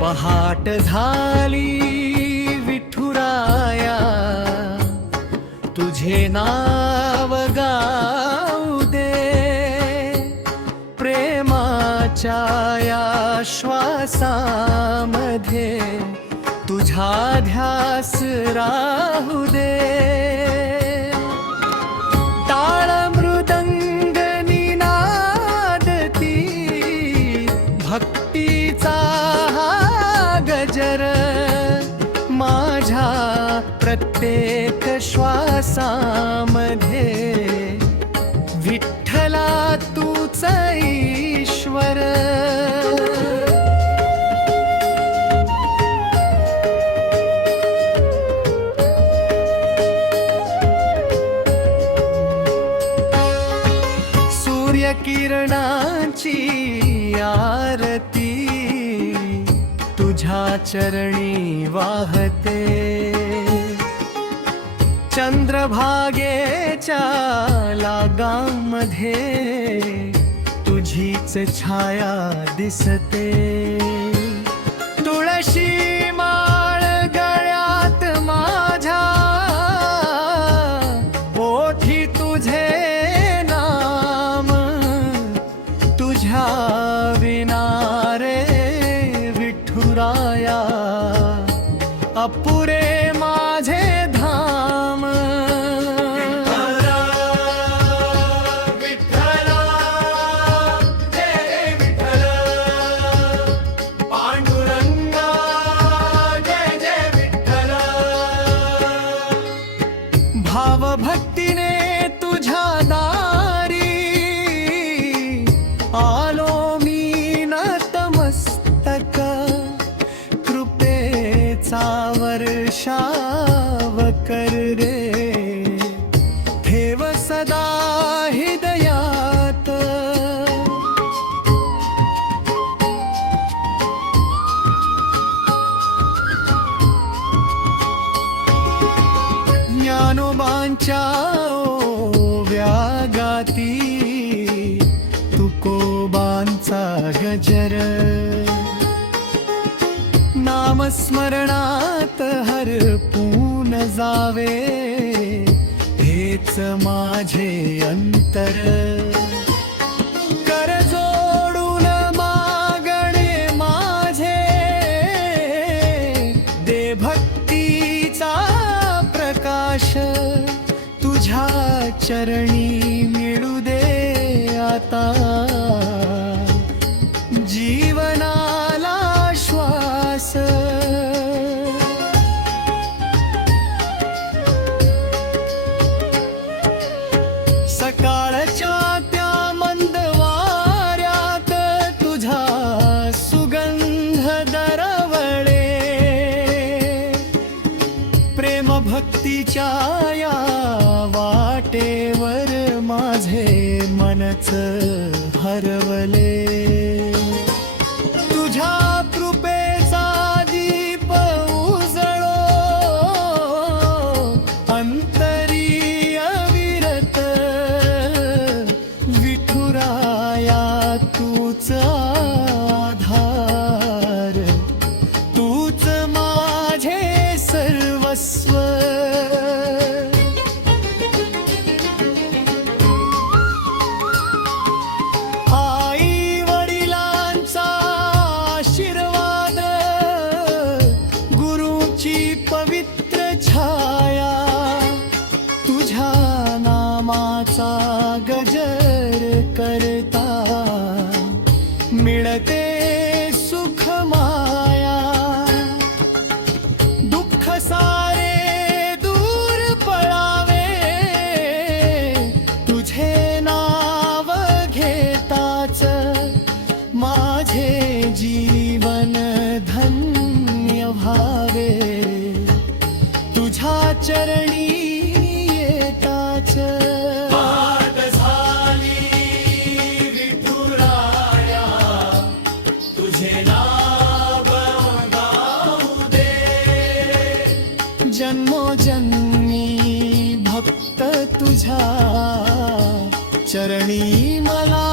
पहाट झाली विठुराया, तुझे नाव गाऊ दे, प्रेमाच्या या श्वासामध्ये तुझा ध्यास राहू दे. टाळ मृदंग निनादती भक्तीचा गजर, माझ्या प्रत्येक श्वासामध्ये विठ्ठला तूच ईश्वर. सूर्यकिरणांची आरती तुझ्या चरणी वाहते, चंद्रभागेच्या लागांमध्ये तुझीच छाया दिसते. तुळशी माळ गळ्यात माझ्या, ओठी तुझे नाम, तुझ्या विना रे विठुराया अपुरे माझे धाम. विठ्ठला, जय विठ्ठल, पांडुरंगा, जय जय विठ्ठल. भावभक्तीने तुझ्या दारी आलो मी नतमस्तक, कृपेचा वर्षाव कर रे, ठेव सदा हृदयात. ज्ञानोबांच्या व्यागाती तुकोबांचा गजर, नामस्मरणात हरपून जावे, हेच माझे अंतर. कर जोडून मागणे माझे, दे भक्तीचा प्रकाश, तुझ्या चरणी मिळू दे आता जीवनाला श्वास. सकाळच्या त्या मंद वाऱ्यात तुझा सुगंध दरवळे, प्रेम भक्तीच्या या वाटेवर माझे मनच हरवले. तुझ्या कृपेचा दीप उजळो अंतरी अविरत, विठुराया तूच आधार, तूच माझे सर्वस्व. पवित्र छाया, तुझ्या नामाचा गजर करता मिळते सुख माया. दुःख सारे दूर पळावे, तुझे नाव घेताच माझे जीवन धन्य भावे, तुझ्या चरणी येताच. पहाट झाली जन्मोजन्मी भक्त तुझ्या चरणी मला